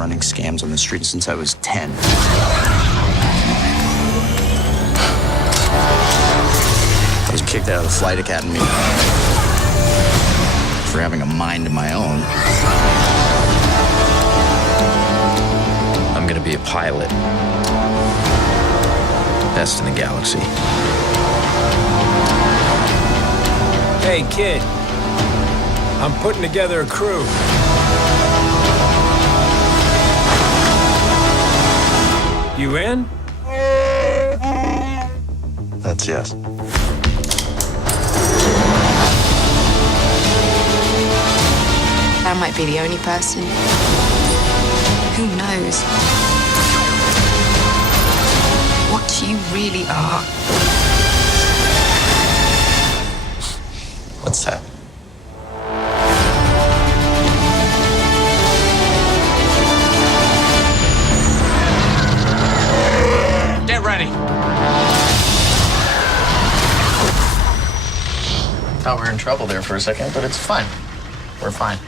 running scams on the street since I was 10. I was kicked out of the flight academy for having a mind of my own. I'm gonna be a pilot. Best in the galaxy. Hey, kid. I'm putting together a crew. You in? That's yes. I might be the only person. Who knows what you really are? What's that? Get ready. Thought we were in trouble there for a second, but it's fine. We're fine.